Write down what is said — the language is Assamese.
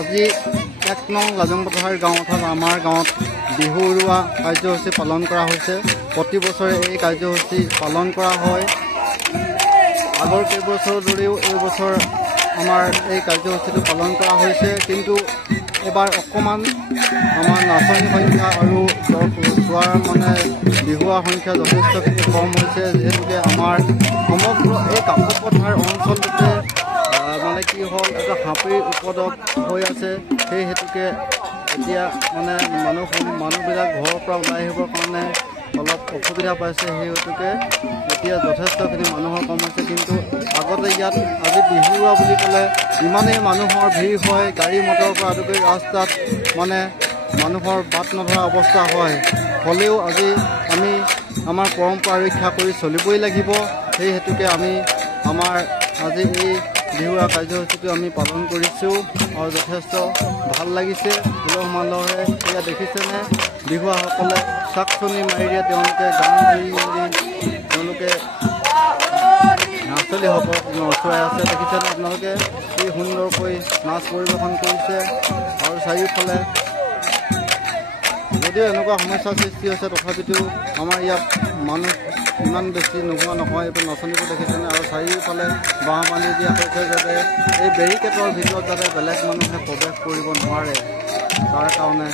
আজি ১ নং লাজংপথাৰ গাঁও অৰ্থাৎ আমাৰ গাঁৱত বিহু উৰুৱা কাৰ্যসূচী পালন কৰা হৈছে। প্ৰতি বছৰে এই কাৰ্যসূচী পালন কৰা হয়। আগৰ কেইবছৰ ধৰিও এই বছৰ আমাৰ এই কাৰ্যসূচীটো পালন কৰা হৈছে, কিন্তু এবাৰ অকণমান আমাৰ নাচনী সংখ্যা আৰু চোৱাৰ বিহুৱাৰ সংখ্যা যথেষ্টখিনি কম হৈছে, যিহেতুকে আমাৰ সমগ্ৰ এই কাকপথাৰ অঞ্চলটোতে কি হ'ল এটা হাঁপিৰ উপদ্ৰৱ হৈ আছে। সেই হেতুকে এতিয়া মানুহবিলাক ঘৰৰ পৰা ওলাই আহিবৰ কাৰণে অলপ অসুবিধা পাইছে। সেই হেতুকে এতিয়া যথেষ্টখিনি মানুহৰ কম হৈছে, কিন্তু আগতে ইয়াত আজি বিহু উৰুৱা বুলি ক'লে ইমানেই মানুহৰ ভিৰ হয়, গাড়ী মটৰৰ পৰা আদি কৰি ৰাস্তাত মানুহৰ বাট নধৰা অৱস্থা হয়। হ'লেও আজি আমি আমাৰ পৰম্পৰা ৰক্ষা কৰি চলিবই লাগিব। সেই হেতুকে আমি আমাৰ আজি এই বিহু উৰুৱা কাৰ্যসূচীটো আমি পালন কৰিছোঁ আৰু যথেষ্ট ভাল লাগিছে। উলহ মালহেৰে এয়া দেখিছেনে, বিহুৱাসকলে চাকচনি মাৰিৰে তেওঁলোকে গান ধৰি তেওঁলোকে নাচনীসকলক নচুৱাই আছে। দেখিছেনে আপোনালোকে কি সুন্দৰকৈ নাচ পৰিৱেশন কৰিছে। আৰু চাৰিওফালে যদিও এনেকুৱা সমস্যাৰ সৃষ্টি হৈছে, তথাপিতো আমাৰ ইয়াত মানুহ ইমান বেছি নোহোৱা নহয়। এইবোৰ নাচনীবোৰ দেখিছেনে, আৰু চাৰিওফালে বাঁহ বান্ধি দিয়া হৈছে যাতে এই বেৰিকেডৰ ভিতৰত যাতে বেলেগ মানুহে প্ৰৱেশ কৰিব নোৱাৰে, তাৰ কাৰণে